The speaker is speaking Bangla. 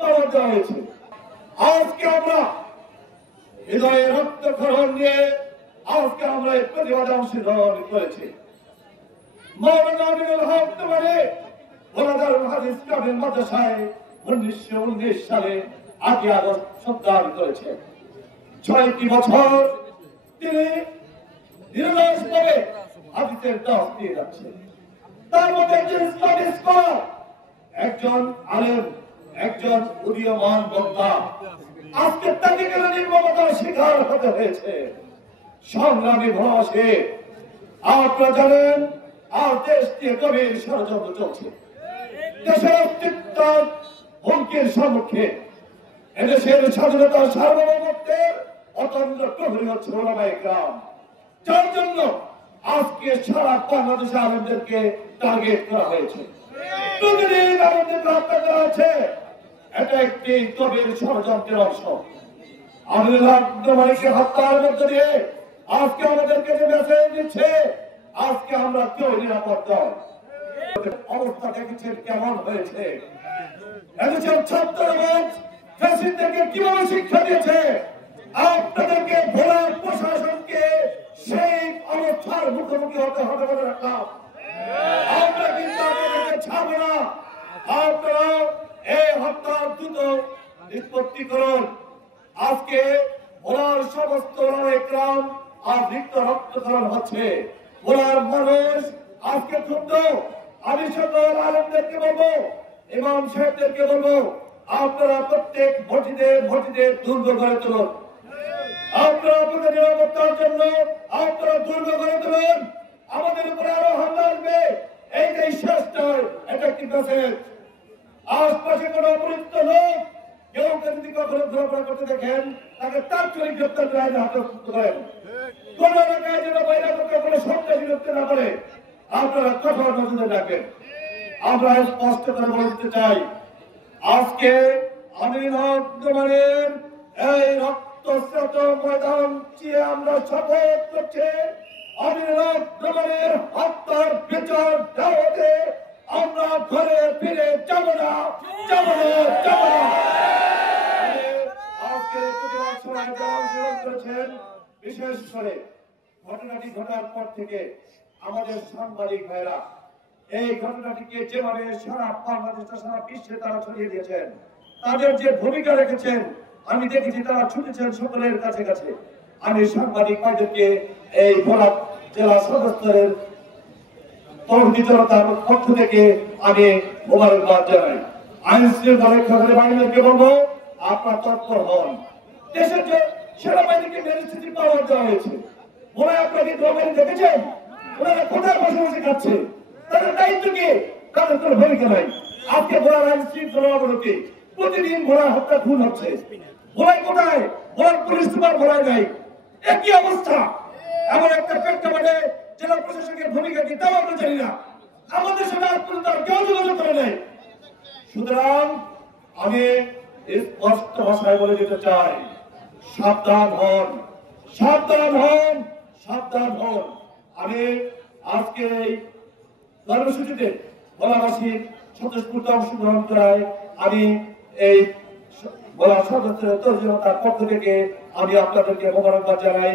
পাওয়া দেওয়া হয়েছে। আজকে আমরা হৃদয়ে রক্তক্ষরণ নিয়ে আজকে আমরা এই প্রতিবাদে অংশগ্রহণ করেছি। মৌলানা আমিনুল হক তোমারে ভোলাদারুল হাদিস কামিল মাদ্রাসায় 1919 সালে 8 আগস্ট যোগদান করেছে। 6টি বছর তিনি নিরলসভাবে হাদিসের দাওয়াত দিয়ে যাচ্ছেন। তার মধ্যে একজন ইসলামিক স্কলার, একজন আলেম, একজন উদীয়মান বক্তা, আজকে তাকে কেন নির্মমতার শিকার হতে হয়েছে। সংগ্রামী ভাষে আপনারা জানেন আর দেশ দিয়ে গভীর ষড়যন্ত্র চলছে। দেশের অস্তিত্ব হুমকির সম্মুখীন, এদেশের স্বাধীনতা সার্বভৌমত্বের অতন্ত্র প্রহরী হচ্ছে ওলামায়ে কেরাম, যার জন্য আজকে সারা বাংলাদেশে আলেমদেরকে টার্গেট করা হয়েছে। প্রতিদিন আলেমদেরকে হত্যা করা হচ্ছে। এটা একটি গভীর ষড়যন্ত্রের অংশ। আমিনুল্লাহকে হত্যার মধ্য দিয়ে আজকে আমাদেরকে যে মেসেজ দিচ্ছে, আজকে আমরা কেউ নিরাপদ নয়। অবস্থা দেখেছেন কেমন হয়েছে। এদেশের ছাত্ররাজ ফ্যাসিস্টদেরকে কিভাবে শিক্ষা দিয়েছে। আপনাদেরকে ভোলা প্রশাসনকে সেই অবস্থার মুখোমুখি হতে হবে বলে রাখলাম। আমরা কিন্তু আপনাদেরকে ছাড়ব না। আপনারা এই হত্যার দ্রুত নিষ্পত্তি করুন। আজকে ভোলার সমস্ত গ্রাম আর রিক্ত রক্তকরণ হচ্ছে। ভোলার মানুষ আজকে ক্ষুব্ধ। আমি সকল আলেমদেরকে বলবো, ইমাম সাহেবদেরকে বলবো, আপনারা প্রত্যেক মসজিদে দুর্গ গড়ে তুলুন। আপনারা আপনাদের নিরাপত্তার জন্য আপনারা দুর্গ গড়ে তুলুন। আমাদের উপরে আরো হামলা আসবে, এইটাই শেষ নয়, এটা একটি মেসেজ। আশপাশে কোন অপরিচিত লোক কেউ যদি কখনো ঘোরাফেরা করতে দেখেন, তাকে তাৎক্ষণিক গ্রেপ্তার করে আইনে হাতমুক্ত করেন। কোন এলাকায় যেন বহিরাগত কোনো সন্ত্রাসী ঢুকতে না পারে, আপনারা কঠোর নজরে রাখবেন। আমরা স্পষ্ট করে বলতে চাই, আজকে আমিনুল হক তোমাদের এই রক্তস্রোত ময়দান চেয়ে আমরা শপথ করছি, আমিনুল হক তোমাদের হত্যার বিচার দেওয়াতে আমরা ঘরে ফিরে যাব না, যাব না, যাব না। আজকে প্রতিবাদ সভায় যারা অংশগ্রহণ করেছেন, বিশেষ করে ঘটনাটি ঘটার পর থেকে আমাদের সাংবাদিক ভাইরা এই ঘটনাটিকে যেভাবে সারা বাংলাদেশে সারা বিশ্বে তারা ছড়িয়ে দিয়েছেন, তাদের যে ভূমিকা রেখেছেন আমি দেখেছি, তারা ছুটেছেন সকলের কাছে কাছে। আমি সাংবাদিক ভাইদেরকে এই ভোলা জেলা সদস্যের তরুণী জনতার পক্ষ থেকে আমি মোবারকবাদ জানাই। আইন শৃঙ্খলা রক্ষাকারী বাহিনীকে বলবো, আপনার তৎপর হন। দেশের যে সেনাবাহিনীকে মেরিট পাওয়ার দেওয়া হয়েছে, ওরা আপনাকে গভীর দেখেছেন, ওনারা কোথায় বসে বসে খাচ্ছে, তাদের দায়িত্ব কি? তাদের কোনো ভূমিকা নাই। আজকে ভোলার আইন শৃঙ্খলা অবনতি, প্রতিদিন ভোলা হত্যা খুন হচ্ছে। ভোলায় কোথায়? ভোলার পুলিশ সুপার ভোলায় নাই। একই অবস্থা। এমন একটা প্রেক্ষাপটে জেলা প্রশাসকের ভূমিকা কি তাও আমরা জানি না। আমাদের সাথে আজ পর্যন্ত কেউ যোগাযোগ করে নাই। সুতরাং আমি স্পষ্ট ভাষায় বলে দিতে চাই, সাবধান হন, সাবধান হন, সাবধান হন। আমি আজকে এই কর্মসূচিতে ভোলাবাসীর স্বতঃস্ফূর্ত অংশগ্রহণ করায় আমি এই ভোলা সদস্যের তরুণতার পক্ষ থেকে আমি আপনাদেরকে মোবারকবাদ জানাই।